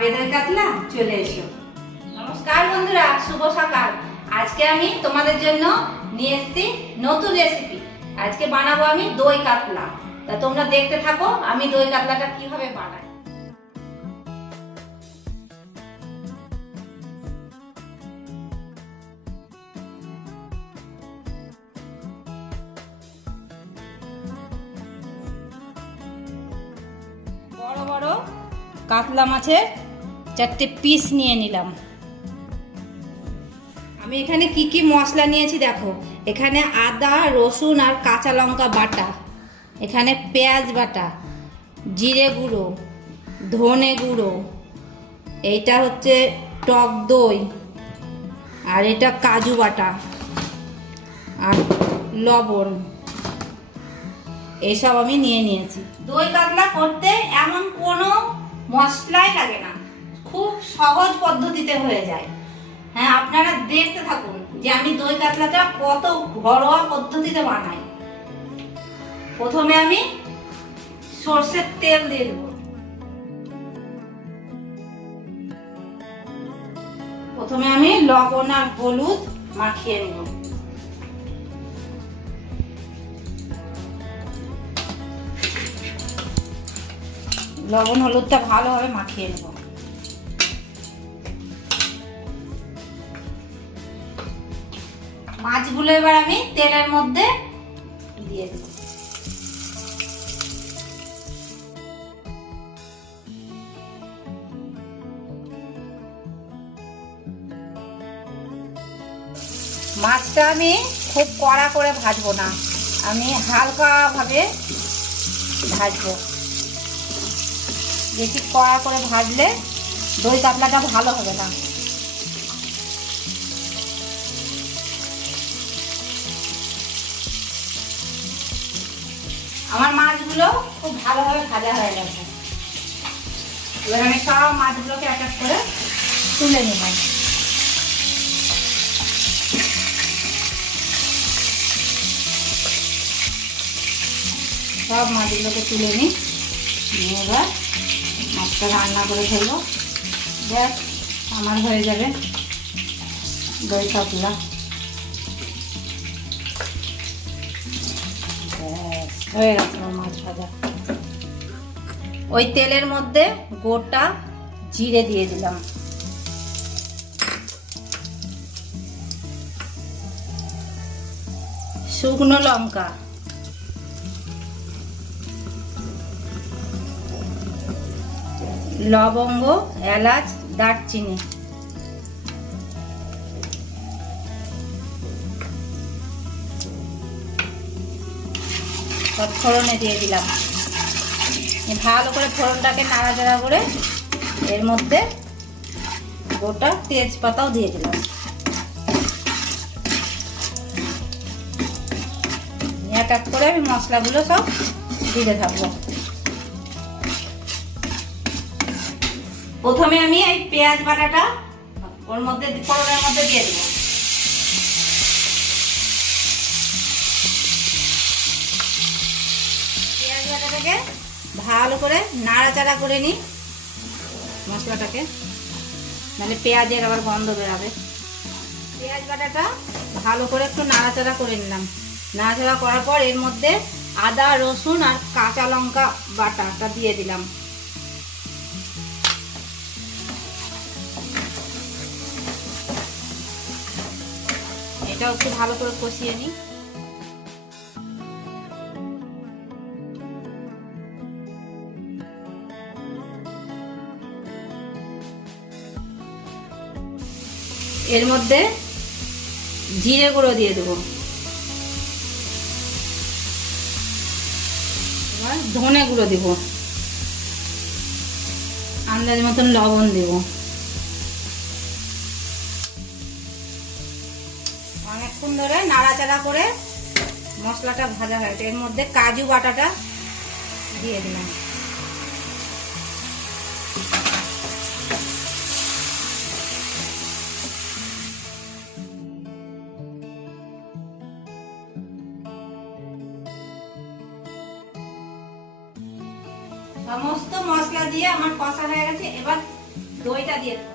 বেদের কাতলা চলে এসো। নমস্কার বন্ধুরা, শুভ সকাল। আজকে আমি তোমাদের জন্য নিয়ে এসেছি নতুন রেসিপি। আজকে বানাবো আমি দই কাতলা। তা তোমরা দেখতে থাকো আমি দই কাতলাটা কিভাবে বানাই। বড় বড় কাতলা মাছের 4টে পিস নিয়ে নিলাম। আমি এখানে কি কি মশলা নিয়েছি দেখো। এখানে আদা, রসুন আর কাঁচা লঙ্কা বাটা, এখানে পেঁয়াজ বাটা, জিরে গুঁড়ো, ধনে গুঁড়ো, এইটা হচ্ছে টক দই, আর এটা কাজু বাটা আর লবণ, এইসব আমি নিয়ে নিয়েছি। দই কাতলা করতে এমন কোনো মশলাই লাগে না, খুব সহজ পদ্ধতিতে হয়ে যায়। হ্যাঁ, আপনারা দেখতে থাকুন যে আমি দই কাতলাটা কত ঘরোয়া পদ্ধতিতে বানাই। প্রথমে আমি সরষের তেল দিয়ে দেব। প্রথমে আমি লবণ আর হলুদ মাখিয়ে নেব। লবণ হলুদটা ভালোভাবে মাখিয়ে নেব। মাছগুলো এবার আমি তেলের মধ্যে দিয়ে দেব। মাছটা আমি খুব কড়া করে ভাজবো না, আমি হালকা ভাবে ভাজবো। বেশি কড়া করে ভাজলে দই কাতলাটা ভালো হবে না। আমার মাছগুলো খুব ভালোভাবে ভাজা হয়ে গেছে। এবার আমি সব মাছগুলোকে এক এক করে তুলে নেব। সব মাছগুলোকে তুলে নিই, নিয়ে এবার মাছটা রান্না করে ফেলবো। ব্যাস, আমার হয়ে যাবে দই কাতলা। হয়ে গেছে মাছ ভাজা। ওই তেলের মধ্যে গোটা জিরে দিয়ে দিলাম, শুকনো লঙ্কা, লবঙ্গ, এলাচ, দারচিনি, সব ফোড়নে দিয়ে দিলাম। ভালো করে ফোড়নটাকে নাড়াচাড়া করে এর মধ্যে গোটা তেজপাতাও দিয়ে দিলাম। এক এক করে আমি মশলাগুলো সব দিতে থাকবো। প্রথমে আমি এই পেঁয়াজ বাটাটা ওর মধ্যে ফোড়নের মধ্যে দিয়ে দেবো। পেঁয়াজ বাটাটাকে ভালো করে নাড়াচাড়া করে নিই মশলাটাকে, নাহলে পেঁয়াজের আবার গন্ধ বেরাবে। পেঁয়াজ বাটাটা ভালো করে একটু নাড়াচাড়া করে নিলাম। নাড়াচাড়া করার পর এর মধ্যে আদা, রসুন আর কাঁচা লঙ্কা বাটাটা দিয়ে দিলাম। এটাও একটু ভালো করে কষিয়ে নিই। এর মধ্যে জিরে গুঁড়ো দিয়ে দেবো, এবার ধনে গুঁড়ো দেবো, আন্দাজ মতন লবণ দেব। অনেকক্ষণ ধরে নাড়াচাড়া করে মশলাটা ভাজা হয়েছে। এর মধ্যে কাজু বাটাটা দিয়ে দিলাম। সমস্ত মশলা দিয়ে আমার কষা হয়ে গেছে। এবার দিয়ে দেবো।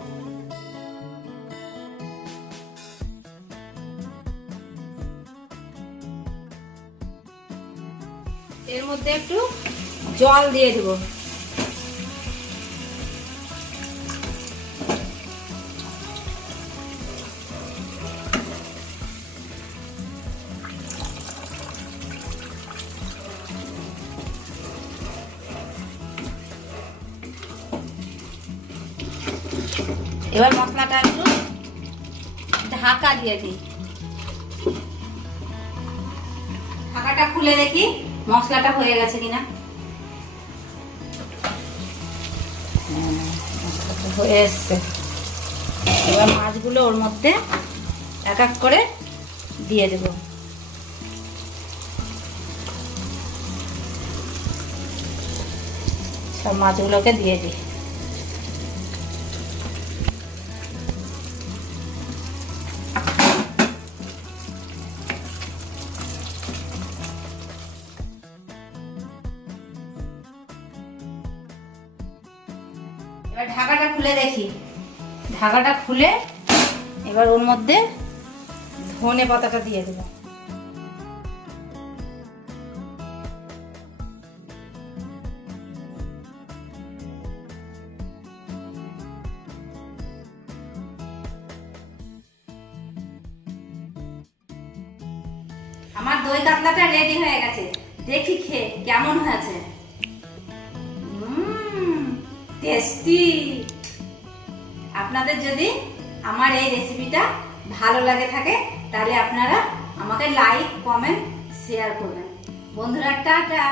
এর মধ্যে একটু জল দিয়ে দেবো। এবার মশলাটা একটু ঢাকা দিয়ে দিই। ঢাকাটা খুলে দেখি মশলাটা হয়ে গেছে কিনা। মশলাটা হয়ে এসছে। এবার মাছগুলো ওর মধ্যে এক এক করে দিয়ে দেব। সব মাছগুলোকে দিয়ে দিই। এবার ঢাকাটা খুলে দেখি। ঢাকাটা খুলে এবার ওর মধ্যে ধনে পাতাটা দিয়ে দেব। আমার দই কাতলাটা রেডি হয়ে গেছে, দেখি খেয়ে কেমন হয়েছে। টেস্টি। আপনাদের যদি আমার এই রেসিপিটা ভালো লাগে থাকে তাহলে আপনারা আমাকে লাইক, কমেন্ট, শেয়ার করবেন। বন্ধুরা টাটা।